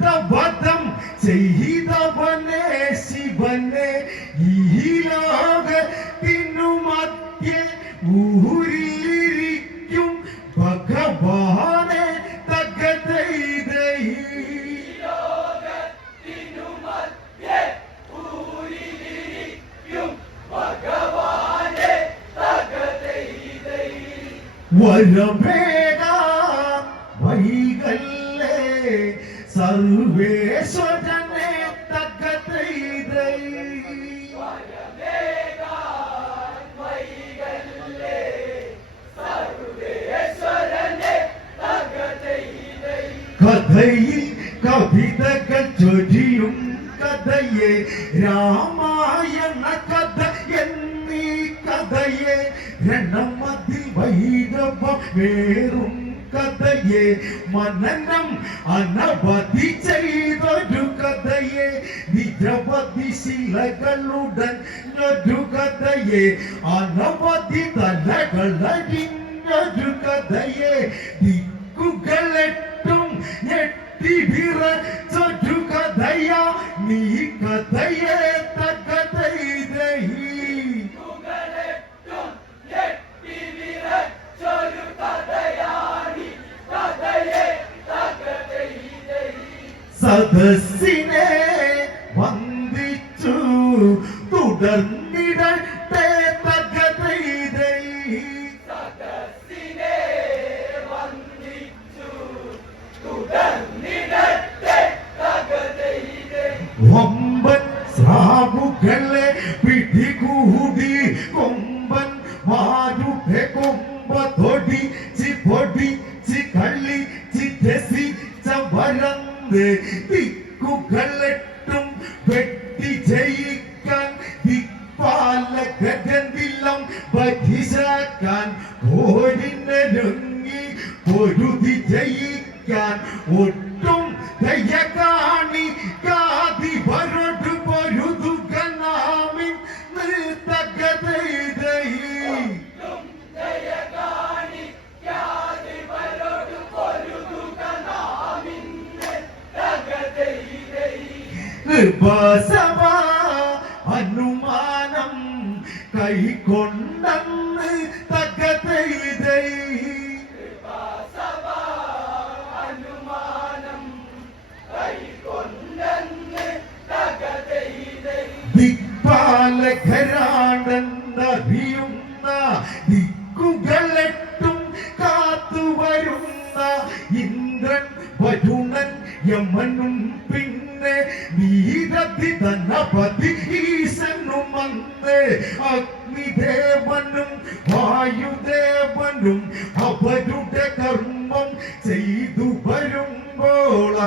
ദുഷ്ടവധം ചെയ്തവനെ ശിവനെ ഈ ലോകത്തിനു മധ്യേ ഊരിയിരിക്കും. ഭഗവാനെ തകതൈതൈ വരവേഗ രാമായണ കഥ എന്നീ കഥയെ രണമതിൽ വൈരവം വേറും കഥയെ മനനം അനവധി ചെയ്തൊരു കഥയെ നിരവധി ശിലകളുടൻ ഒരു കഥയെ അനവധി തലകൾ അരിഞ്ഞൊരു കഥയെ ദിക്കുകളെട്ടും ഞെട്ടി വിറച്ചൊരു കഥയ നീ കഥയെ തകതൈതൈ സദസ്സിനെ വന്ദിച്ചു തുടർന്നിടട്ടെ bosom.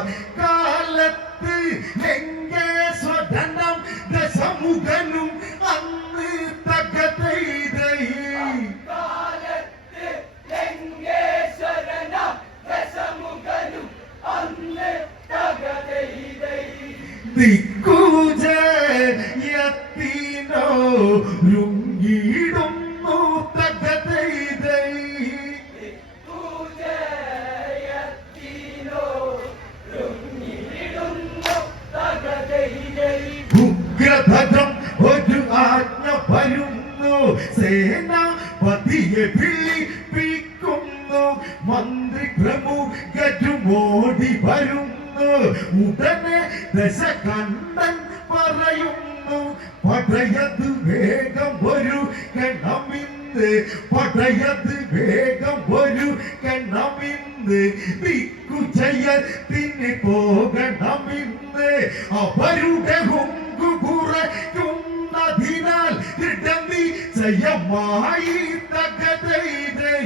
Come. പറയുന്നു. പടയത് വേഗം ഒരു കണമിന്ന് പടയത് വേഗം ഒരു കണമിന്ന് ദിക്കുജയത്തിന് പോകണമിന്ന് അവരുടെ ഹുങ്കു കുറയ്ക്കുന്നതിനാൽ ദൃഢനിശ്ചയമായി തകതൈതൈ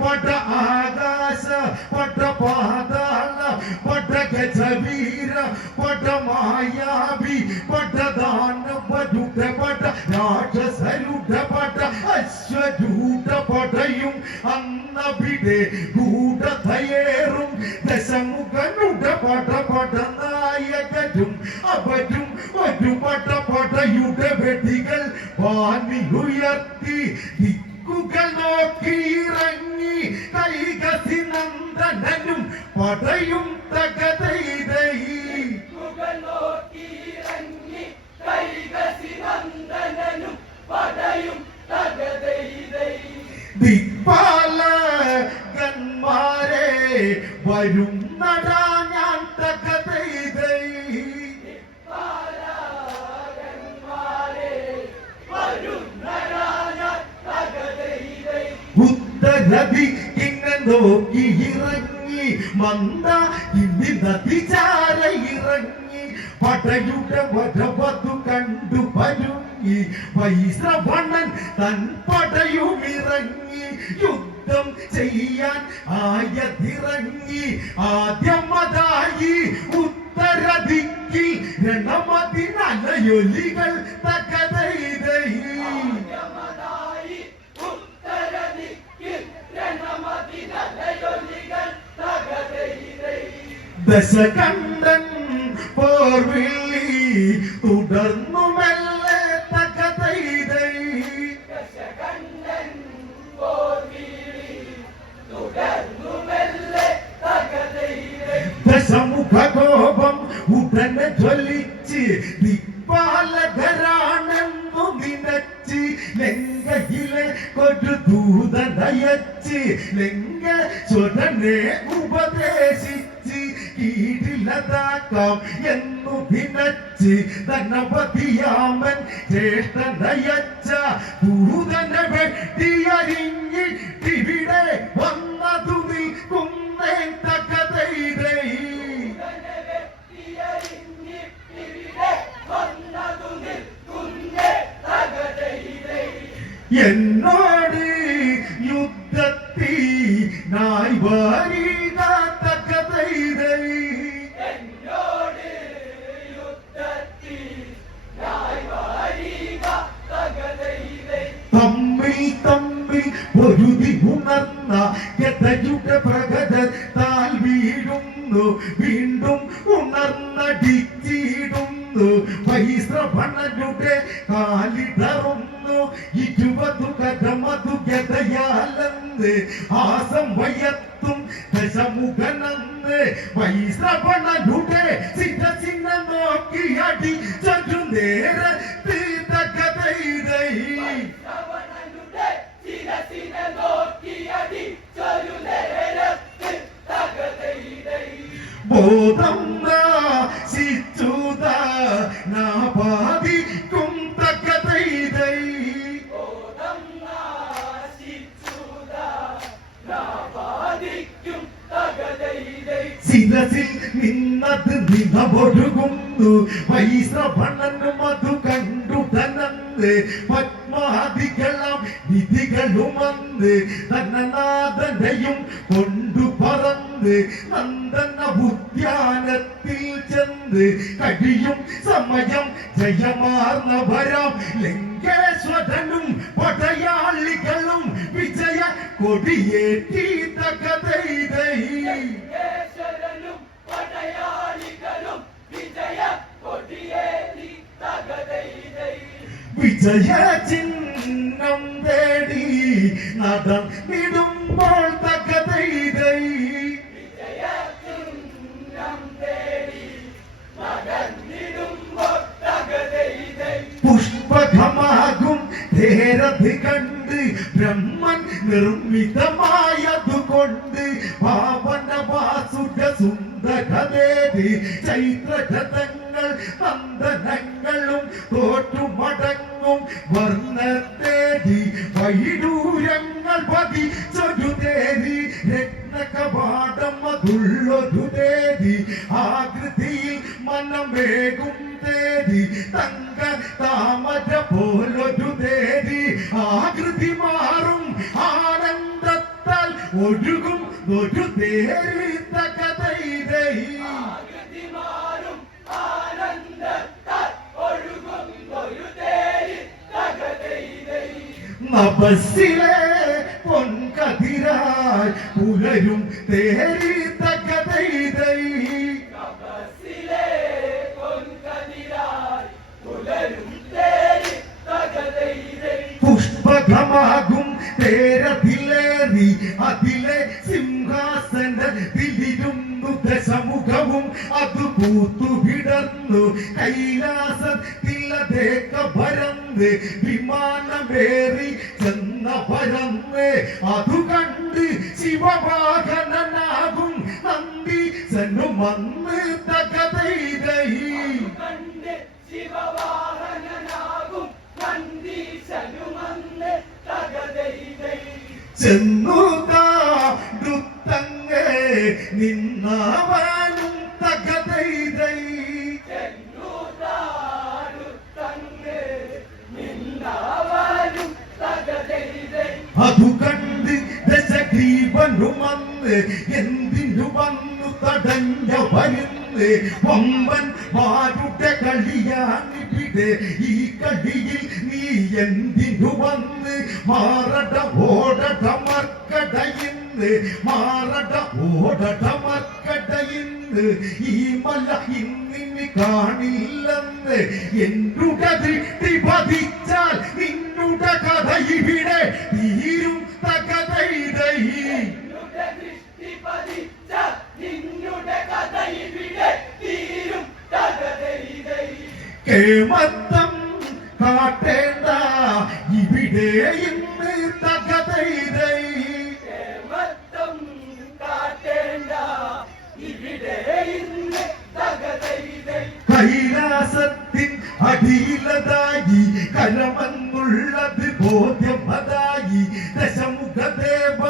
പട്ട ആകാശ പട്ട പാതാള പട്ട ഗജവീര പട്ട മായാവി പട്ട ദാനവരുട പട്ട രാക്ഷസരുട പട്ട അശ്വരൂഢ പടയും അന്നവിടെ ഗൂഢതയേറും. ദശമുഖനുട പട പട നായകരും അവരും ഒരു പട പടയുടെ വെടികൾ വാനിലുയർത്തി ദിക്കുകൾ നോക്കി ഇറങ്ങി. കൈകസി നന്ദനനും പടയും തകതൈതൈ മുകൾ ഗന്മാരെ വരും നടാ ഞാൻ തകതൈതൈ പാലാകന്മാരെ നോക്കി ഇറങ്ങി മന്ദ ഇനി നദി ഇറങ്ങി. പടയുടെ വരവതു കണ്ടു പരുങ്ങി. വൈശ്രവണൻ തൻ പടയും ഇറങ്ങി. യുദ്ധം ചെയ്യാൻ ആയതിറങ്ങി. ആദ്യമതായി ഉത്തരദിക്കിൽ രണമതിനലയൊലികൾ തകതൈതൈ ദശകണ്ഠൻ പോർവിളി തുടർന്നു മെല്ലെ തകതൈതൈ തകതൈതൈ ഉടനെ ജ്വലിച്ച് ദിപ്പാലകരാണെന്നു നിനച്ച് ലങ്കയിലെ ഒരു ദൂതനയച്ച് ലങ്ക ധനപതിയാമൻ ജ്യേഷ്ഠനയച്ച ദൂതനെ വെട്ടിയരിഞ്ഞിട്ടിവിടെ വന്നതു നിൽക്കുന്നേ തകതൈതൈ ഉടനെ വിജയ ചിഹ്നം തേടി നടന്നിടുമ്പോൾ ആകൃതിയിൽ മനമേകും തേരി തങ്ക താമര പോലൊരു തേരി ആകൃതി മാറും ആനന്ദത്താൽ ഒഴുകും ഒരു തേരിത്ത തകതൈതൈ നഭസിലെ പൊൻകതിരായി പുലരും തേരി കൈലാസത്തിലതേക്ക പരന്ന് വിമാനമേറി ചെന്ന പരന്ന് അതു കണ്ട് ശിവവാഹനനാകും നന്ദി സന്നുമന്ന് തകതൈതൈ കണ്ട് ശിവവാഹനനാകും നന്ദീശനുമന്ന് തകതൈതൈ ചെന്നു താടുത്തങ്ങ് നിന്നവാനും തകതൈതൈ അതു കണ്ട് ദശഗ്രീവനുമന്ന് എന്തിനു വന്നു തടഞ്ഞ വരുന്ന്? വമ്പൻ വാരുടെ കളിയാണിവിടെ ഈ കളിയിൽ നീ എന്തിനു വന്ന്? മാറട ഓടട മർക്കടയിന്ന് മാറട ഓടട മർക്കടയിന്ന് ഈ മല ഇന്നിനി കാണില്ലെന്ന്. എന്നുടെ പതിച്ച നിന്നുടെ കഥ ഇവിടെ തീരും കേമത്തം കാട്ടേണ്ട ഇവിടെ ഇന്ന് തകതൈതൈ. കേമത്തം കാട്ടേണ്ട ഇവിടെ ഇന്ന് തകതൈതൈ. കൈലാസത്തിൻ അടിയിലതായി കരമെന്നുള്ളത് ബോധ്യമതായി ദശമുഖദേവ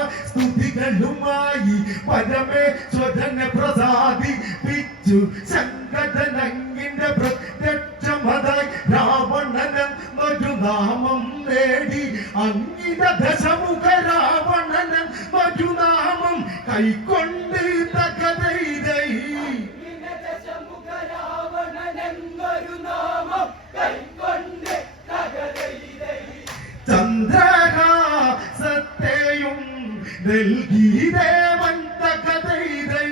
സ്തുതികളുമായി പരമേശ്വരനെ പ്രസാദിപ്പിച്ചു. ശങ്കരനങ്ങിന്റെ പ്രത്യക്ഷമതായി രാവണനെന്നൊരു നാമം നേടി. അങ്ങിത ദശമുഖ രാവണനം ഒരു നാമം കൈക്കൊണ്ട് തകതൈതൈ ചന്ദ്രഹാസത്തെയും നൽകി നൽകി ദേവൻ തകതൈതൈ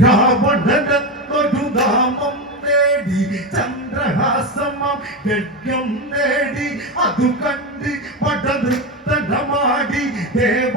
രാവണനെന്നൊരു നാമം നേടി ചന്ദ്രഹാസമം ഗഡ്യം നേടി അതു കണ്ട് പടനൃത്തനമാടി ദേവലോകത്തിൽ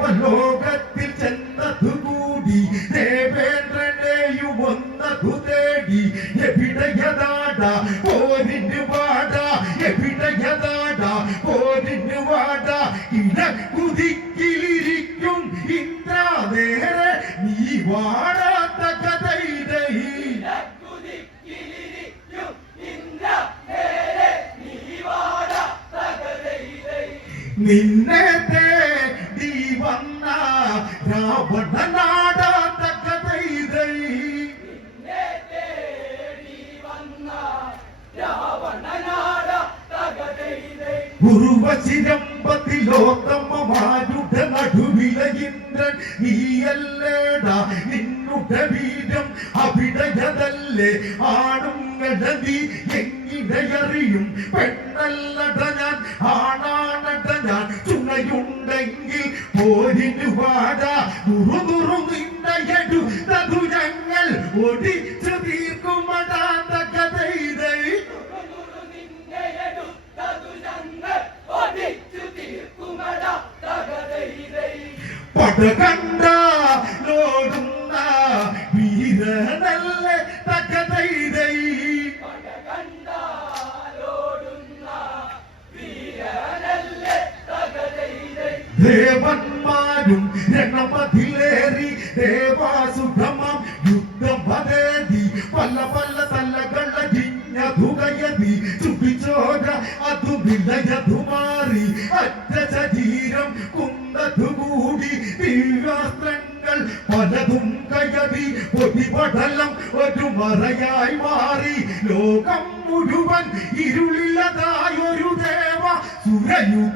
നീയല്ലേടാ നിന്നുടെ നീ എങ്ങിടയറിയും പെണ്ണല്ലട പല പല ജിഞ്ഞ ജിഞ്ഞതുകയതി ചുപിച്ചോര അതു വിലയതു മാറി അറ്റ ശരീരം കുന്തതുകൂടി ദിവ്യാസ്ത്രങ്ങൾ പലതും കയതി പൊടിപടലം ഒരു മറയായി മാറി. ലോകം മുഴുവൻ ഇരുളില്ലതായൊരു ദേവ. സുരയുദ്ധം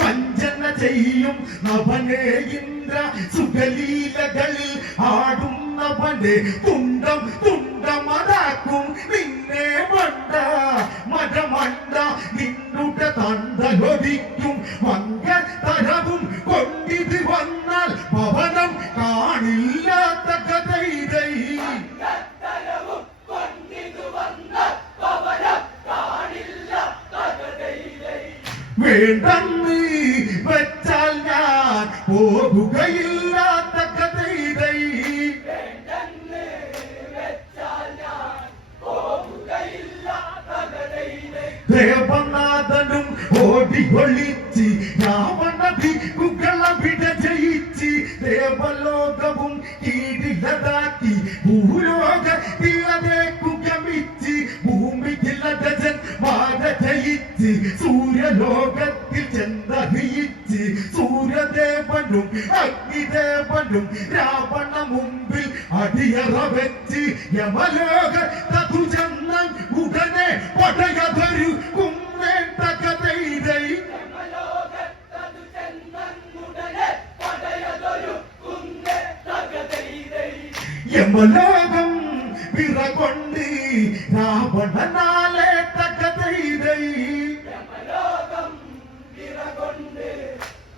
വഞ്ചന ചെയ്യും. അവനെ ഇന്ദ്ര സുഖലീലകളിൽ ആടുന്നവനെ തുണ്ടം തുണ്ടമതാക്കും. നിന്നെ മണ്ട മരമണ്ട നിന്നുടെ തണ്ടലൊടിക്കും മങ്ക തരവും കൊണ്ടിത് വന്നാൽ ഭവനം കാണില്ലാത്ത കഥൈതൈ കത്തരവും കീഴിലതാക്കി ഭൂലോകത്തിലതെ കുകമിച്ച് ഭൂമിയിലജൻ മാര ജയിച്ച് സൂര്യലോകത്തിൽ ചെന്തഹിയിച്ച് സൂര്യദേവനും അഗ്നിദേവനും രാവണ മുമ്പിൽ അടിയറ വെച്ച് യമലോക തതു ചെന്നൻ ഉടനെ പടയതൊരു തകതൈതൈ യമലോകം വിറകൊണ്ട്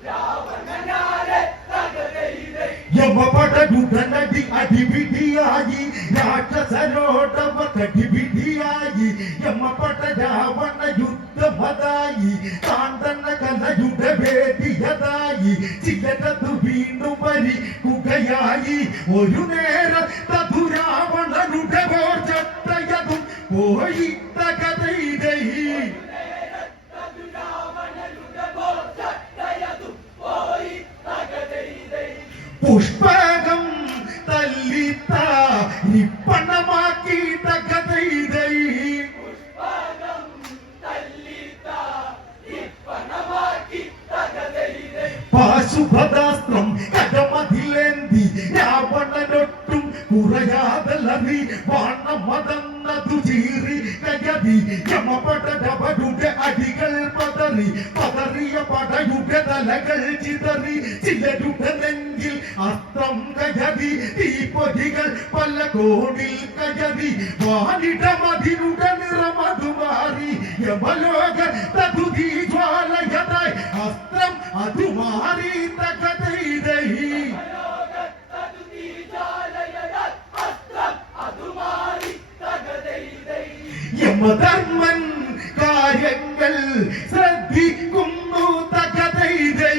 രാവണനാലെ തകതൈതൈ യമപടരുടനടി അടിപിടിയായി രാക്ഷസരോടവ കടിപിടിയായി യമപട രാവണ യുദ്ധമതായി താണ്ടന കലയുടെ വേദിയതായി ചിലരതു വീണ്ടും വരിക്കുകയായി ഒരു നേരത്തെ തതു രാവണനുടെ ഓർച്ചട്ടയതും പോയി യമപടരുടെ അടികൾ പതറി പതറിയ പടയുടെ തലകൾ ചിതറി ചിലരുടെ നെഞ്ചിൽ അസ്ത്രം കയറി തീപ്പൊതികൾ പല കോണിൽ കയറി വാനിടമതിരുടെ നിറമതു മാറി യമലോക തതുതി ജ്വാലയതായി അസ്ത്രം അത് മാറി തകതൈതൈ ലോകത്തതു തീജാലയയാൽ അസ്ത്രം അതു മാറി തകതൈതൈ യമധർമ്മൻ കാര്യങ്ങൾ ശ്രദ്ധിക്കുന്നു തകതൈതൈ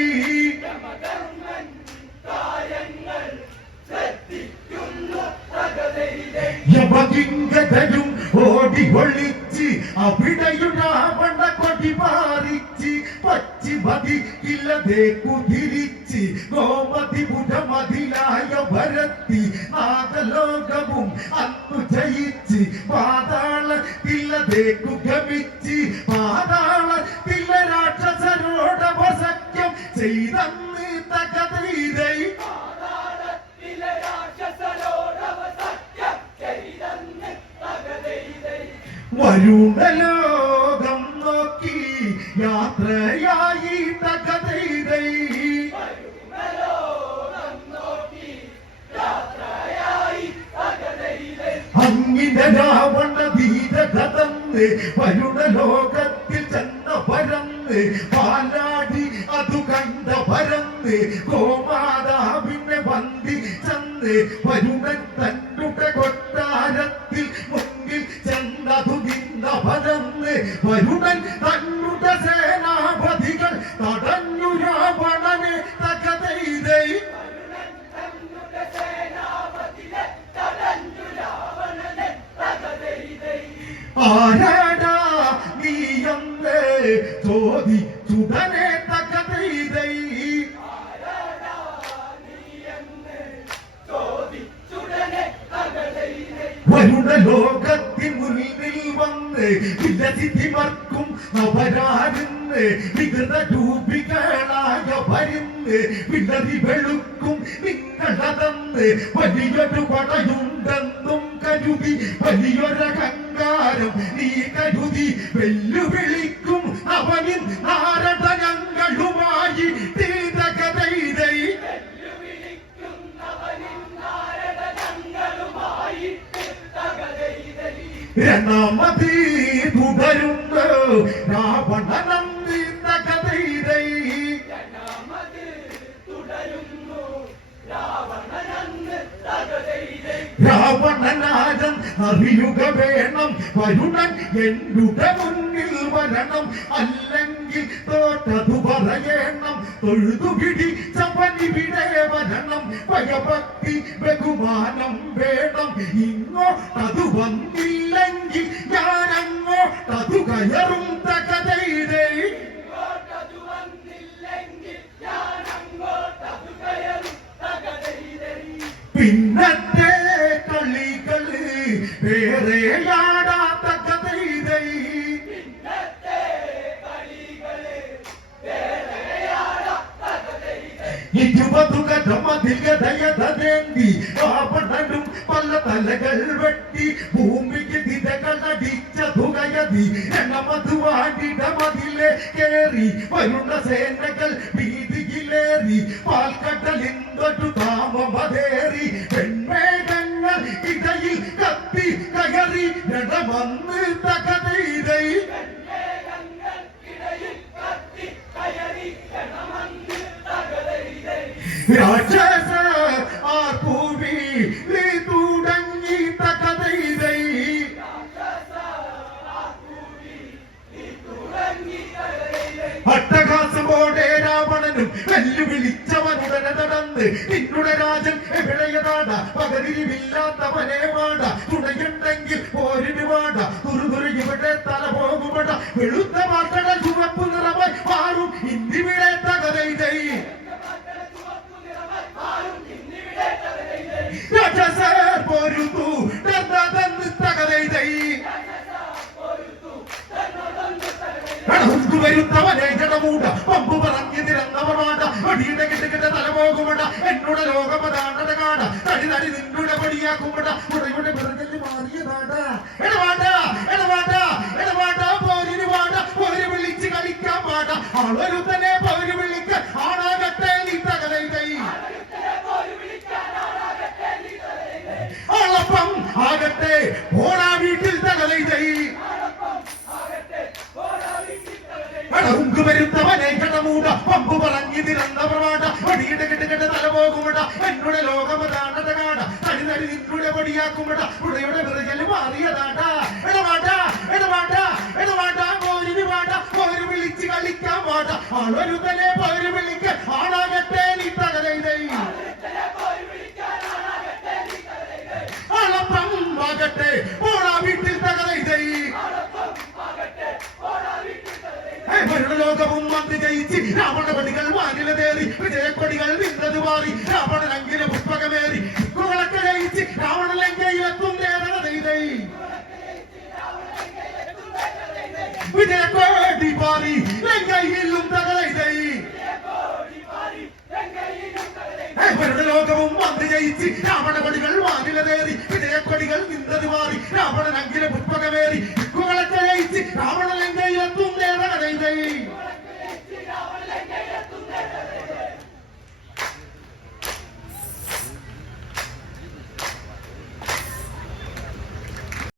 യമകിങ്കതരും ഓടി ഒളിച്ച് അവിടെയുടാവണ കൊടി മാറിച്ച് പശ്ചിമതി ഇല്ലതേ കുതിരിച്ച് ഗോമതി ബുധമതിലായ ഭരത്തി നാഗലോകവും അന്നു ജയിച്ച് പാതാള ഇല്ലതേ കുഗമിച്ച് വരുണലോകം നോക്കി യാത്രയായി തകതൈതൈ വരുമലോകം നോക്കി യാത്രയായി തകതൈതൈ അങ്ങ് പറന്ന് വരുണ ലോകത്തിൽ ചെന്ന പരന്ന് പാലാടി അതു കണ്ട പരന്ന് ഗോമാതാവിനെ പന്തി ചെന്ന് വരുണൻ തന്നുടെ കരുതി വലിയൊരഹങ്കാരം നീ കരുതി വെല്ലുവിളിക്കും അവനിൽ നാരദ രണ്ടാമ എന്നുടെ മുന്നിൽ വരണം. അല്ലെങ്കിൽ തോട്ടതു പറയണം. തൊഴുതു പിടിച്ചവനിവിടെ വരണം. ഭയഭക്തി ബഹുമാനം വേണം. ഇങ്ങോട്ടതു വന്നില്ലെങ്കിൽ ഞാനങ്ങോട്ടതു കയറും. കഥമതികതയതേന്തി രാവണനും പല തലകൾ വെട്ടി. ഭൂമിക്ക് തിരകൾ അടിച്ച തുകയതി എണ്ണമത് വാണ്ടിടമതിലെ കേറി. വരുന്ന സേനകൾ വീതിയിലേറി. പാൽക്കട്ടലിന്തൊരു താമമതേറി പെൺമേഘങ്ങൾ ഇടയിൽ കത്തി കയറി. രണമന്ന് തകതൈതൈ മേഘങ്ങൾക്കിടയിൽ വെല്ലുവിളിച്ചവനുടനെ നിന്നുടെ രാജൻ എവിടെയതാട പകരിവില്ലാത്തവനെ വാട തുണയുണ്ടെങ്കിൽ പോരിന് വാട തുറുതുറു ഇവിടെ തല പോകുമട. വെളുത്ത മാർക്കട ചുവപ്പ് നിറമായി മാറും. ഇന്നിവിടെ തകതൈതൈ തലപോകുമട എന്നോട് ലോകമതാണട കാട തടി തടി നിന്നുടെ പടിയാക്കുമട ഉടയുടെ പിറകൽ മാറിയതാട. എടവാട എടവാട എടവാട പോരിന് വാട. പോര് വിളിച്ച് കളിക്കാൻ പാട. ആളൊരുത്തനെ പോര് ആകട്ടെ ഓടാ വീട്ടിൽ വീട്ടിൽ തകതെയ്തൈ. ലോകവും വന്ന് ജയിച്ച് രാവണ പടികൾ വാനിലേറി വിജയക്കൊടികൾ നിന്നത് മാറി രാവണ അങ്കിലെ പുഷ്പകമേറി കുളക്കെ ജയിച്ച് രാവണ ലങ്കയിലെത്തും നേരണതൈതൈ വിജയക്കോടി പാറി ലങ്കയിലും തകതെയ്തൈ. ലോകവും വന്ന് ജയിച്ച് രാവണ പടികൾ വാനിലേറി വിജയക്കൊടികൾ നിന്നത്